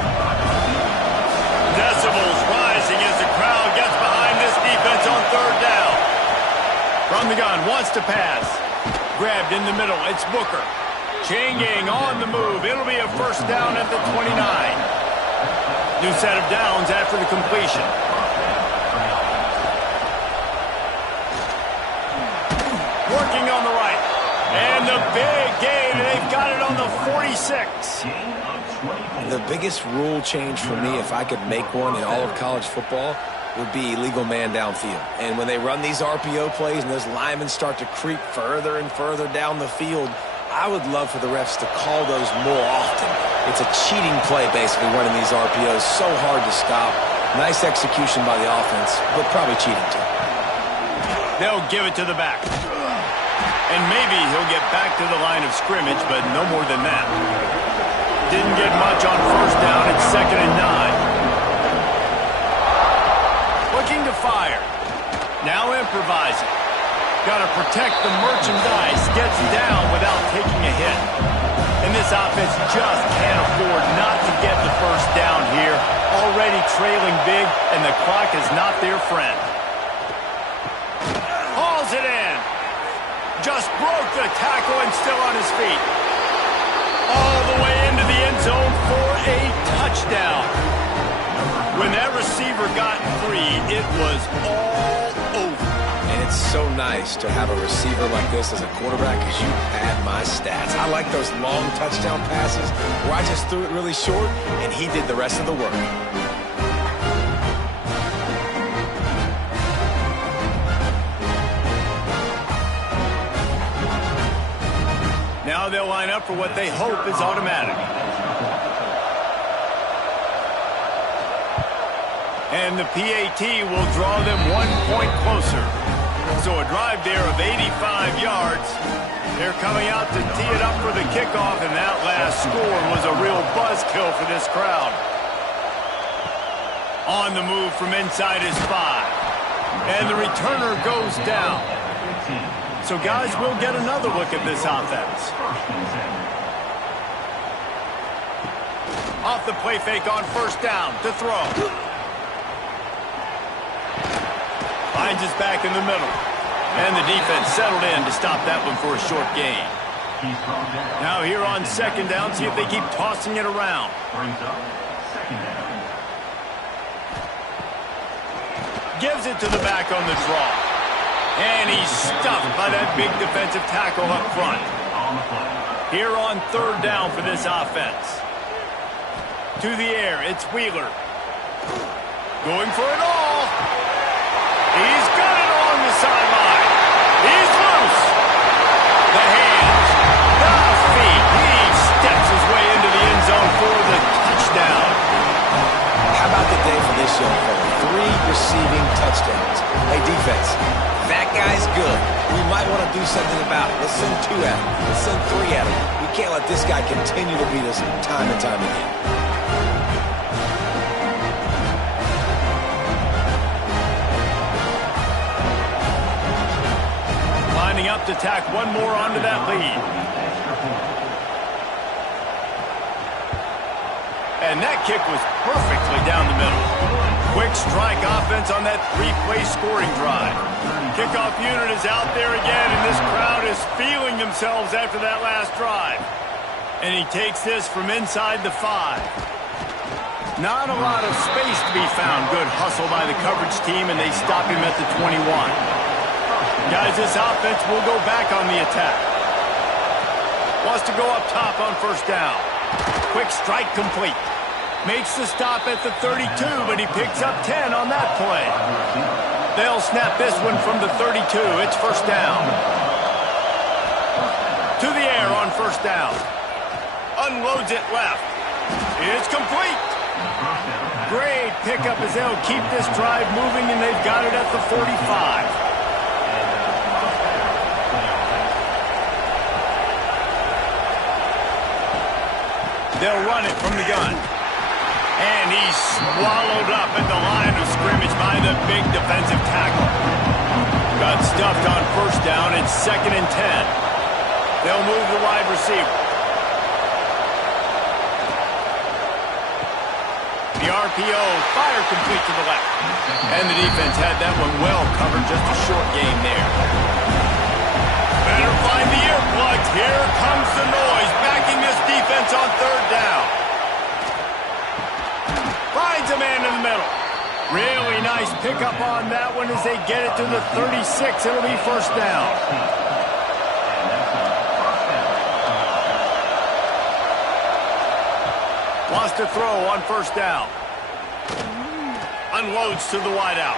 Decibels rising as the crowd gets behind this defense on third down. From the gun, wants to pass. Grabbed in the middle, it's Booker. Chain gang on the move. It'll be a first down at the 29. New set of downs after the completion. Working on the right. And the big gain, they've got it on the 46. The biggest rule change for me, if I could make one in all of college football, would be illegal man downfield. And when they run these RPO plays and those linemen start to creep further and further down the field, I would love for the refs to call those more often. It's a cheating play, basically, running these RPOs. So hard to stop. Nice execution by the offense, but probably cheating too. They'll give it to the back. And maybe he'll get back to the line of scrimmage, but no more than that. Didn't get much on first down. It's 2nd and 9. Looking to fire. Now improvising. Got to protect the merchandise. Gets down without taking a hit. And this offense just can't afford not to get the first down here. Already trailing big, and the clock is not their friend. Hauls it in. Just broke the tackle and still on his feet. All the way into the end zone for a touchdown. When that receiver got free, it was all over. And it's so nice to have a receiver like this as a quarterback because you pad my stats. I like those long touchdown passes where I just threw it really short and he did the rest of the work. Now they'll line up for what they hope is automatic. And the PAT will draw them 1 point closer. So a drive there of 85 yards. They're coming out to tee it up for the kickoff, and that last score was a real buzzkill for this crowd. On the move from inside his 5. And the returner goes down. So guys, we'll get another look at this offense. Off the play fake on first down to throw. Finds his back in the middle. And the defense settled in to stop that one for a short gain. Now here on 2nd down, see if they keep tossing it around. Gives it to the back on the draw. And he's stuffed by that big defensive tackle up front. Here on 3rd down for this offense. To the air, it's Wheeler. Going for it all. He's got it on the sideline. He's loose. The hands, the feet. He steps his way into the end zone for the touchdown. How about the day for this young fella? 3 receiving touchdowns. Hey, defense, that guy's good. We might want to do something about it. Let's send 2 at him. Let's send 3 at him. We can't let this guy continue to beat us time and time again. Lining up to tack one more onto that lead. And that kick was perfectly down the middle. Quick strike offense on that 3-play scoring drive. Kickoff unit is out there again, and this crowd is feeling themselves after that last drive. And he takes this from inside the 5. Not a lot of space to be found. Good hustle by the coverage team, and they stop him at the 21. Guys, this offense will go back on the attack. Wants to go up top on first down. Quick strike complete. Makes the stop at the 32, but he picks up 10 on that play. They'll snap this one from the 32. It's first down. To the air on first down. Unloads it left. It's complete. Great pickup as they'll keep this drive moving, and they've got it at the 45. They'll run it from the gun. And he's swallowed up at the line of scrimmage by the big defensive tackle. Got stuffed on first down. It's 2nd and 10. They'll move the wide receiver. The RPO, fire complete to the left. And the defense had that one well covered, just a short gain there. Better find the earplugs. Here comes the noise, backing this defense on 3rd down. Finds a man in the middle. Really nice pickup on that one as they get it to the 36. It'll be first down. Wants to throw on first down. Unloads to the wideout.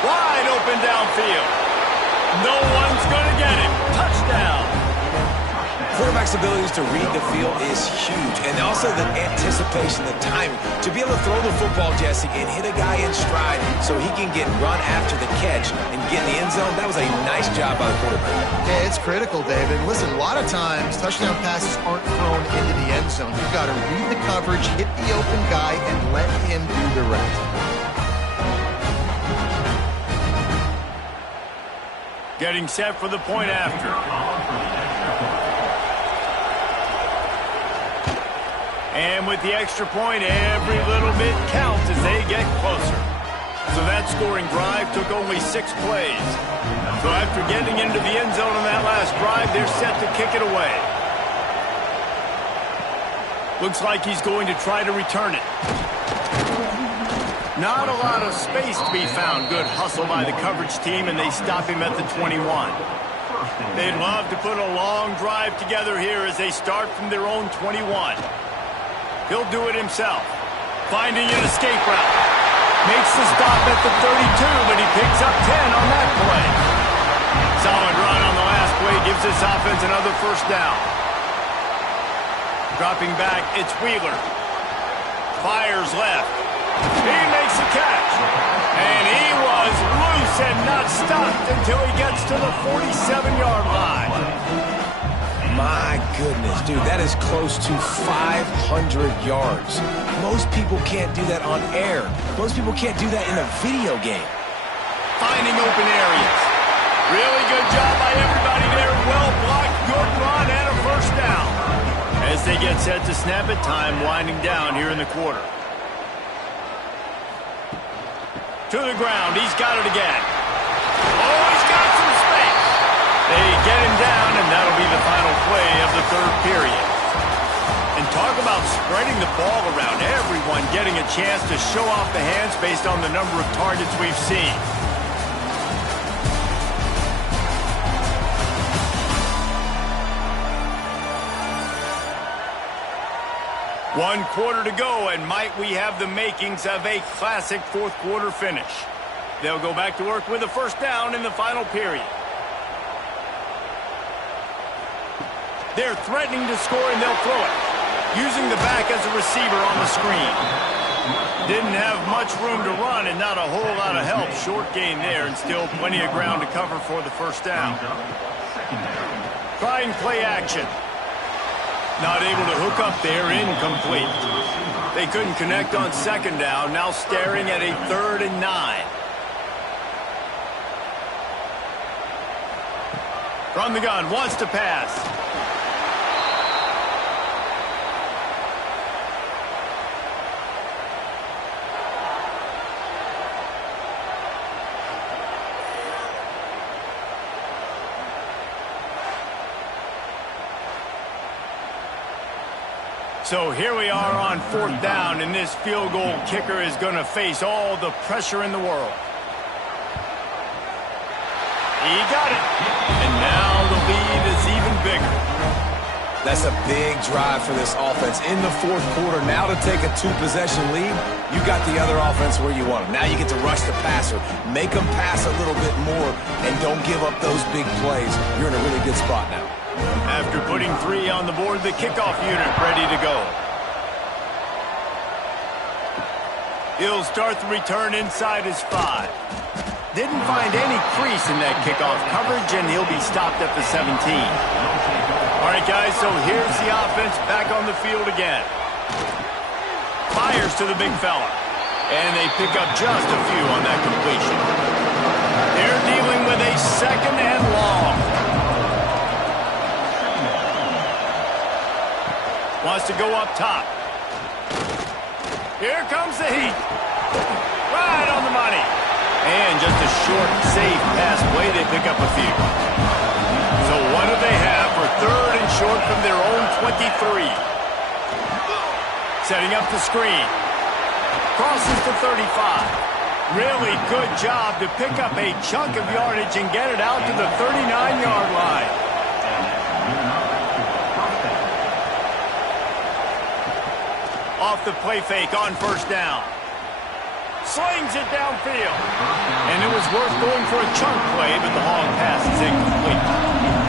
Wide open downfield. No one's going to get him. Touchdown. Quarterback's abilities to read the field is huge, and also the anticipation, the timing. To be able to throw the football, Jesse, and hit a guy in stride so he can get run after the catch and get in the end zone, that was a nice job by the quarterback. Yeah, it's critical, David. Listen, a lot of times touchdown passes aren't thrown into the end zone. You've got to read the coverage, hit the open guy, and let him do the rest. Getting set for the point after. And with the extra point, every little bit counts as they get closer. So that scoring drive took only 6 plays. So after getting into the end zone on that last drive, they're set to kick it away. Looks like he's going to try to return it. Not a lot of space to be found. Good hustle by the coverage team, and they stop him at the 21. They'd love to put a long drive together here as they start from their own 21. He'll do it himself. Finding an escape route. Makes the stop at the 32, but he picks up 10 on that play. Solid run on the last play gives this offense another first down. Dropping back, it's Wheeler. Fires left. He makes the catch. And he was loose and not stopped until he gets to the 47-yard line. My goodness, dude, that is close to 500 yards. Most people can't do that on air. Most people can't do that in a video game. Finding open areas. Really good job by everybody there. Well blocked, good run, and a first down. As they get set to snap it, time winding down here in the quarter. To the ground, he's got it again. Oh, he's got some space. They get him down, and that'll be the final play of the third period. And talk about spreading the ball around. Everyone getting a chance to show off the hands based on the number of targets we've seen. One quarter to go, and might we have the makings of a classic fourth quarter finish. They'll go back to work with a first down in the final period. They're threatening to score, and they'll throw it. Using the back as a receiver on the screen. Didn't have much room to run and not a whole lot of help. Short gain there and still plenty of ground to cover for the first down. Trying play action. Not able to hook up there, incomplete. They couldn't connect on second down, now staring at a 3rd and 9. From the gun, wants to pass. So here we are on 4th down, and this field goal kicker is going to face all the pressure in the world. He got it. And now the lead is even bigger. That's a big drive for this offense in the fourth quarter. Now to take a 2-possession lead, you got the other offense where you want them. Now you get to rush the passer, make them pass a little bit more, and don't give up those big plays. You're in a really good spot now. After putting 3 on the board, the kickoff unit ready to go. He'll start the return inside his 5. Didn't find any crease in that kickoff coverage, and he'll be stopped at the 17. All right, guys, so here's the offense back on the field again. Fires to the big fella. And they pick up just a few on that completion. They're dealing with a 2nd and long. Wants to go up top. Here comes the heat. Right on the money. And just a short, safe pass play. They pick up a few. So what do they have for 3rd and short from their own 23? Setting up the screen. Crosses the 35. Really good job to pick up a chunk of yardage and get it out to the 39-yard line. Off the play fake on first down. Slings it downfield. And it was worth going for a chunk play, but the long pass is incomplete.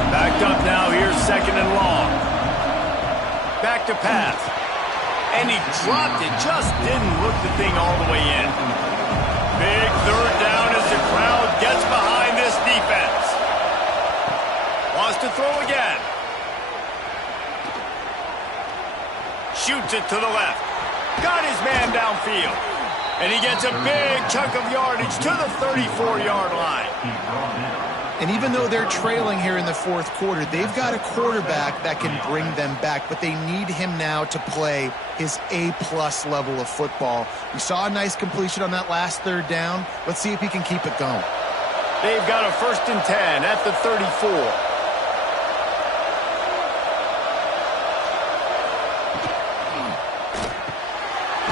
Backed up now, here's second and long. Back to pass. And he dropped it, just didn't look the thing all the way in. Big third down as the crowd gets behind this defense. Wants to throw again. Shoots it to the left. Got his man downfield. And he gets a big chunk of yardage to the 34-yard line. And even though they're trailing here in the fourth quarter, they've got a quarterback that can bring them back, but they need him now to play his A-plus level of football. We saw a nice completion on that last third down. Let's see if he can keep it going. They've got a 1st and 10 at the 34.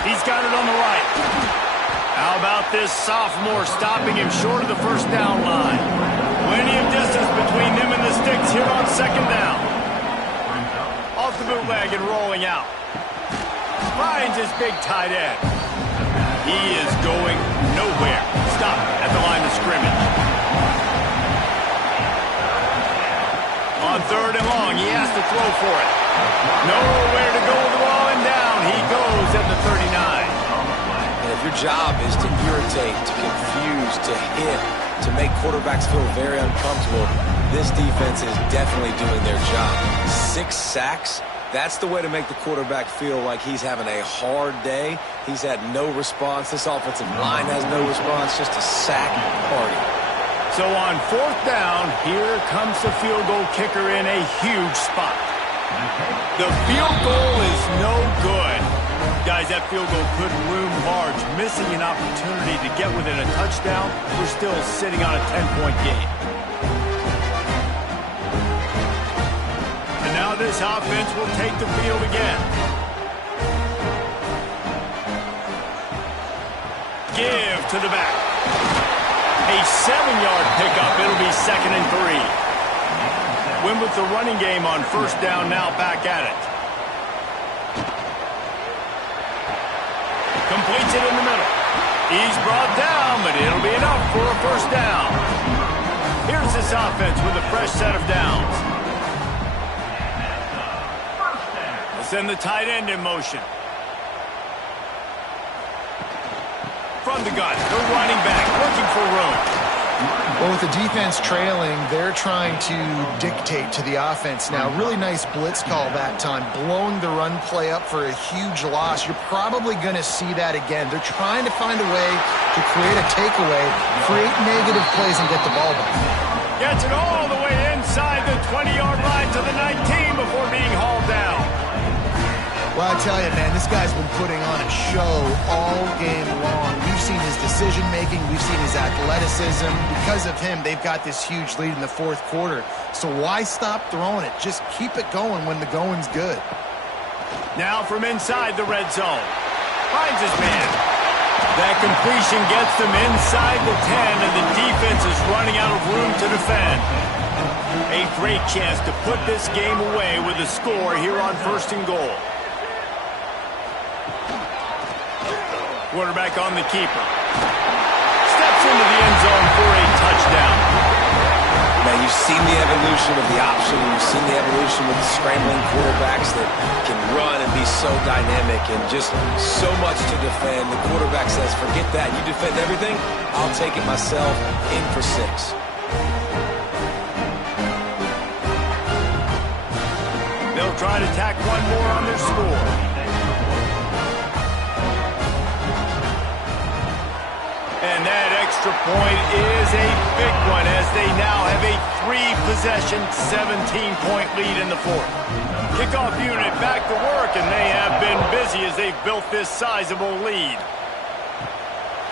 He's got it on the right. How about this sophomore stopping him short of the first down line? Plenty of distance between them and the sticks here on second down. Off the bootleg and rolling out. Finds his big tight end. He is going nowhere. Stop at the line of scrimmage. On third and long, he has to throw for it. Nowhere to go with the ball, and down he goes at the 39. And if your job is to irritate, to confuse, to hit, to make quarterbacks feel very uncomfortable, this defense is definitely doing their job. 6 sacks, that's the way to make the quarterback feel like he's having a hard day. He's had no response. This offensive line has no response, just a sack party. So on fourth down, here comes the field goal kicker in a huge spot. The field goal is no good. Guys, that field goal could loom large. Missing an opportunity to get within a touchdown. We're still sitting on a 10-point game. And now this offense will take the field again. Give to the back. A 7-yard pickup. It'll be 2nd and 3. Win with the running game on first down, now back at it. Completes it in the middle. He's brought down, but it'll be enough for a first down. Here's this offense with a fresh set of downs. They'll send the tight end in motion. From the gun, the running back looking for room. Well, with the defense trailing, they're trying to dictate to the offense now. Really nice blitz call that time, blowing the run play up for a huge loss. You're probably going to see that again. They're trying to find a way to create a takeaway, create negative plays, and get the ball back. Gets it all the way inside the 20-yard line to the 19 before being hauled down. Well, I tell you, man, this guy's been putting on a show all game long. We've seen his decision-making. We've seen his athleticism. Because of him, they've got this huge lead in the fourth quarter. So why stop throwing it? Just keep it going when the going's good. Now from inside the red zone. Finds his man. That completion gets them inside the 10, and the defense is running out of room to defend. A great chance to put this game away with a score here on 1st and goal. Quarterback on the keeper. Steps into the end zone for a touchdown. Now, you've seen the evolution of the option. You've seen the evolution with the scrambling quarterbacks that can run and be so dynamic and just so much to defend. The quarterback says, forget that. You defend everything, I'll take it myself. In for 6. They'll try to tack one more on their score. And that extra point is a big one as they now have a 3-possession, 17-point lead in the fourth. Kickoff unit back to work, and they have been busy as they've built this sizable lead.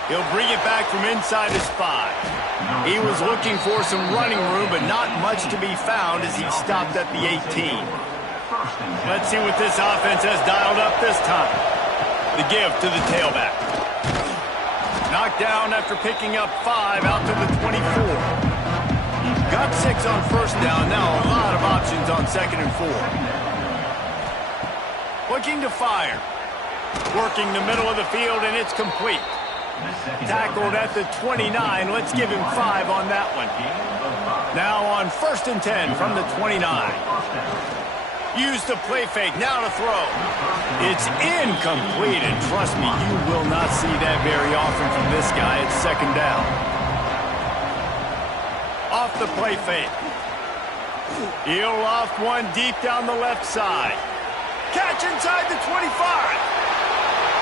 He'll bring it back from inside his 5. He was looking for some running room, but not much to be found as he stopped at the 18. Let's see what this offense has dialed up this time. The give to the tailback. Knocked down after picking up 5 out to the 24. Got 6 on first down. Now a lot of options on 2nd and 4. Looking to fire. Working the middle of the field, and it's complete. Tackled at the 29. Let's give him 5 on that one. Now on 1st and 10 from the 29. Use the play fake. Now to throw. It's incomplete, and trust me, you will not see that very often from this guy. It's 2nd down. Off the play fake. He'll loft one deep down the left side. Catch inside the 25.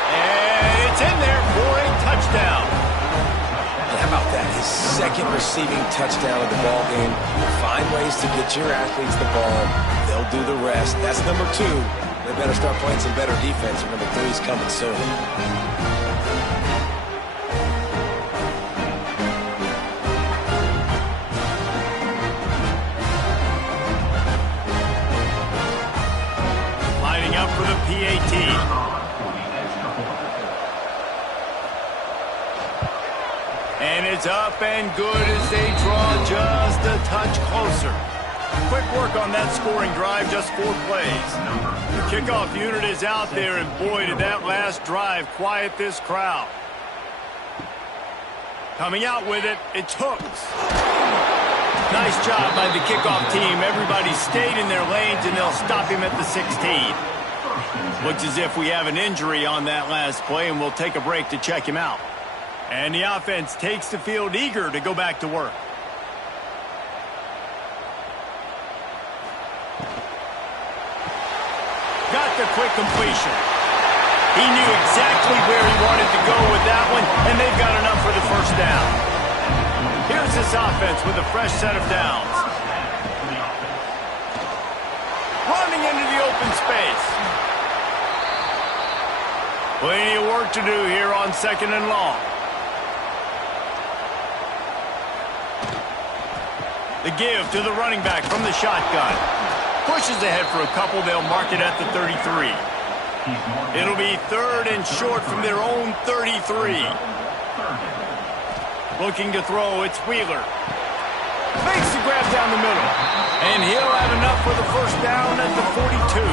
And it's in there for a touchdown. And how about that? His 2nd receiving touchdown of the ball game. Find ways to get your athletes the ball. They'll do the rest. That's number 2. They better start playing some better defense, or number 3 is coming soon. Lining up for the PAT. And it's up and good as they draw just a touch closer. Quick work on that scoring drive, just 4 plays. The kickoff unit is out there, and boy, did that last drive quiet this crowd. Coming out with it, it's Hooks. Nice job by the kickoff team. Everybody stayed in their lanes, and they'll stop him at the 16. Looks as if we have an injury on that last play, and we'll take a break to check him out. And the offense takes the field eager to go back to work. Got the quick completion. He knew exactly where he wanted to go with that one, and they've got enough for the 1st down. Here's this offense with a fresh set of downs. Running into the open space. Plenty of work to do here on 2nd and long. The give to the running back from the shotgun. Pushes ahead for a couple. They'll mark it at the 33. It'll be 3rd and short from their own 33. Looking to throw, it's Wheeler. Makes the grab down the middle. And he'll have enough for the 1st down at the 42.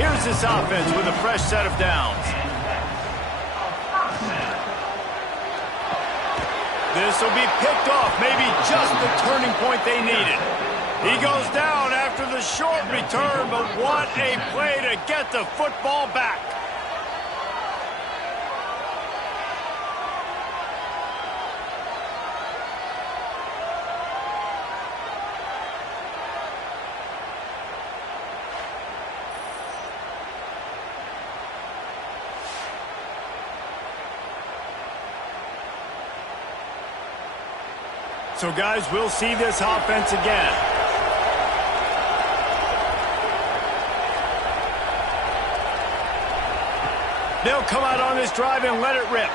Here's this offense with a fresh set of downs. This will be picked off, maybe just the turning point they needed. He goes down after the short return, but what a play to get the football back. So, guys, we'll see this offense again. They'll come out on this drive and let it rip.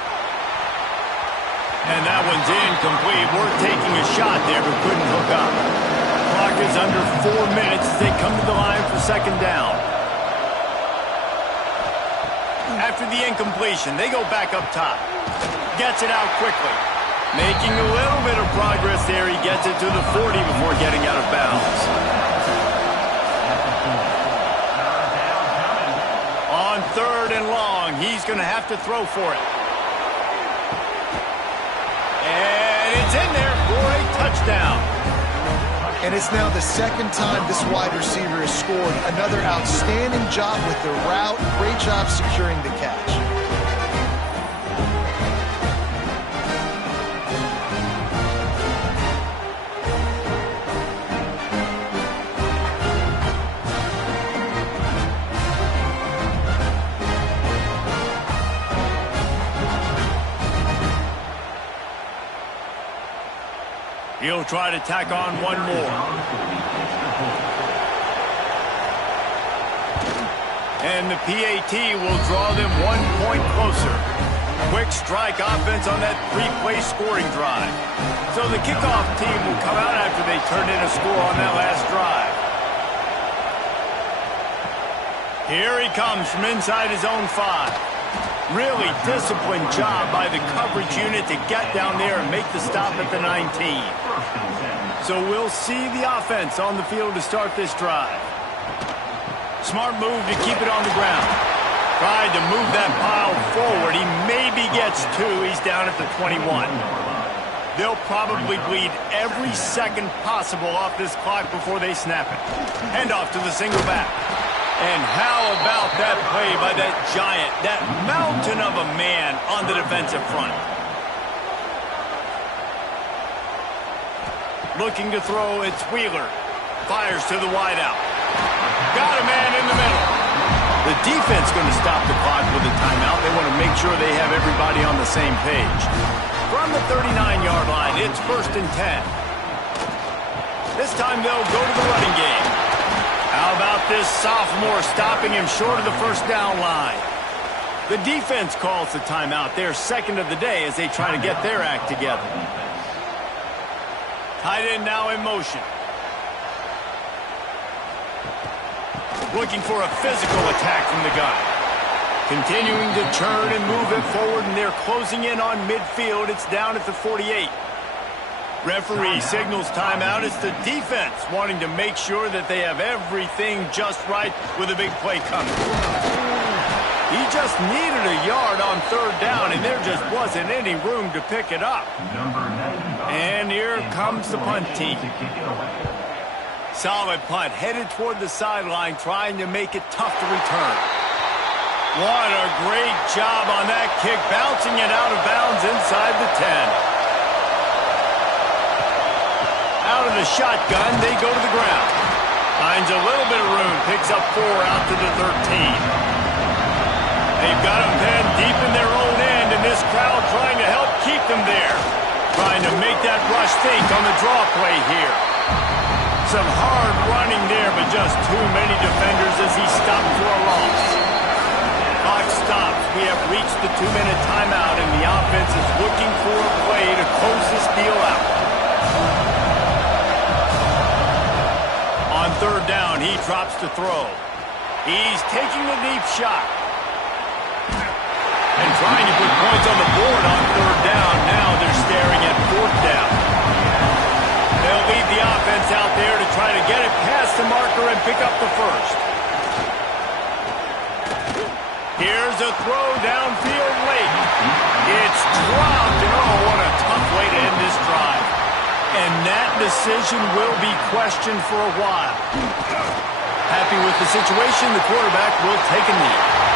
And that one's incomplete. We're taking a shot there, but couldn't hook up. Clock is under 4 minutes as they come to the line for 2nd down. After the incompletion, they go back up top. Gets it out quickly. Making a little bit of progress there. He gets it to the 40 before getting out of bounds. On 3rd and long, he's going to have to throw for it. And it's in there for a touchdown. And it's now the 2nd time this wide receiver has scored. Another outstanding job with the route. Great job securing the catch. He'll try to tack on one more. And the PAT will draw them 1 point closer. Quick strike offense on that 3-play scoring drive. So the kickoff team will come out after they turned in a score on that last drive. Here he comes from inside his own 5. Really disciplined job by the coverage unit to get down there and make the stop at the 19. So we'll see the offense on the field to start this drive. Smart move to keep it on the ground. Trying to move that pile forward. He maybe gets 2. He's down at the 21. They'll probably bleed every second possible off this clock before they snap it. Hand off to the single back. And how about that play by that giant, that mountain of a man on the defensive front? Looking to throw, it's Wheeler. Fires to the wideout. Got a man in the middle. The defense going to stop the clock with a timeout. They want to make sure they have everybody on the same page. From the 39-yard line, it's 1st and 10. This time they'll go to the running game. How about this sophomore stopping him short of the first down line? The defense calls the timeout. Their second of the day as they try to get their act together. Tight end now in motion. Looking for a physical attack from the gun. Continuing to turn and move it forward, and they're closing in on midfield. It's down at the 48. Referee signals timeout. It's the defense wanting to make sure that they have everything just right with a big play coming. He just needed a yard on 3rd down, and there just wasn't any room to pick it up. And here comes the punt team. Solid punt, headed toward the sideline, trying to make it tough to return. What a great job on that kick, bouncing it out of bounds inside the 10. Out of the shotgun, they go to the ground. Finds a little bit of room, picks up 4 out to the 13. They've got them pinned deep in their own end, and this crowd trying to help keep them there. Trying to make that rush think on the draw play here. Some hard running there, but just too many defenders as he stopped for a loss. Clock stops. We have reached the 2-minute timeout, and the offense is looking for a play to close this deal out. On 3rd down, he drops to throw. He's taking a deep shot. And trying to put points on the board on 3rd down. Now they're staring at 4th down. They'll lead the offense out there to try to get it past the marker and pick up the first. Here's a throw downfield late. It's dropped, and oh, what a tough way to end this drive. And that decision will be questioned for a while. Happy with the situation, the quarterback will take a knee.